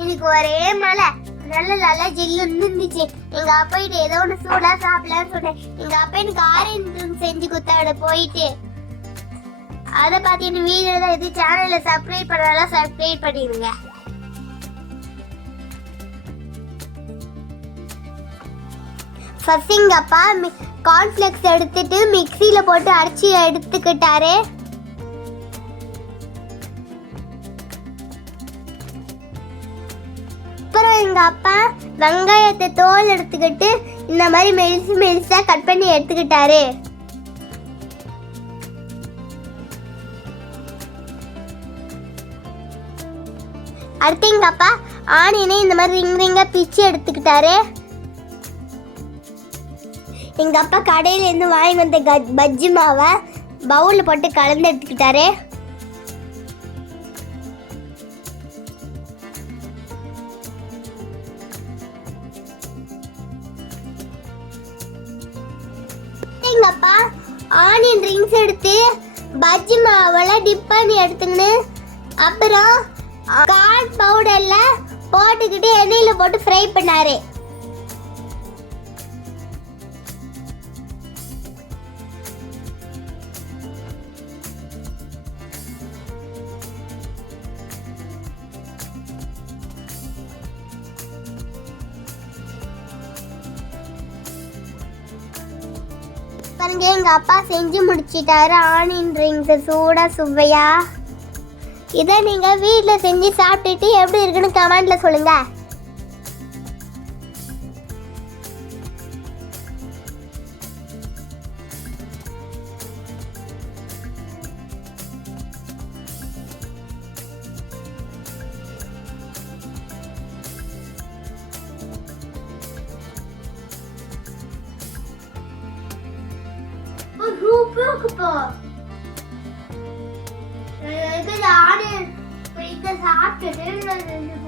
இன்னைக்கு ஒரே மழை, நல்லா ஜில்லுன்னு இருந்துச்சு. எங்க அப்பா கிட்ட ஏதோ ஒண்ணு சூடா சாப்பிடலாம்னு சொன்னேன். எங்க அப்பா எனக்கு ஆரஞ்சு செஞ்சு குத்தாட போயிட்டு அதை பார்த்து வீடியோ தான் இது சேனலை சப்ஸ்கிரைப் பண்ணலாம், சப்ஸ்கிரைப் பண்ணிடுங்க. ஃபர்ஸ்ட் எங்க அப்பா கார்ன்ஃப்ளெக்ஸ் எடுத்துட்டு மிக்ஸியில போட்டு அரைச்சி எடுத்துக்கிட்டாரு. அப்புறம் எங்க அப்பா வெங்காயத்தை தோல் எடுத்துக்கிட்டு இந்த மாதிரி மெலிசா கட் பண்ணி எடுத்துக்கிட்டாரு. அடுத்து எங்க அப்பா ஆனியனை இந்த மாதிரி ரிங்கா பிச்சு எடுத்துக்கிட்டாரு. எங்க அப்பா கடையில இருந்து வாங்கி வந்த பஜ்ஜி மாவை பவுல்ல போட்டு கலந்து எடுத்துக்கிட்டாரு. எங்க அப்பா ஆனியன் ரிங்ஸ் எடுத்து பஜ்ஜி மாவுல டிப் பண்ணி எடுத்துக்கின்னு அப்புறம் கார்ன் பவுடர்ல போட்டுக்கிட்டு எண்ணெயில போட்டு ஃப்ரை பண்ணாரு. பாருங்க எங்க அப்பா செஞ்சு முடிச்சிட்டாரு ஆனியன் ரிங்ஸ் சூடா சுவையா. இதை நீங்க வீட்ல செஞ்சு சாப்பிட்டுட்டு எப்படி இருக்குன்னு கமெண்ட்ல சொல்லுங்க. சாப்பிட்டு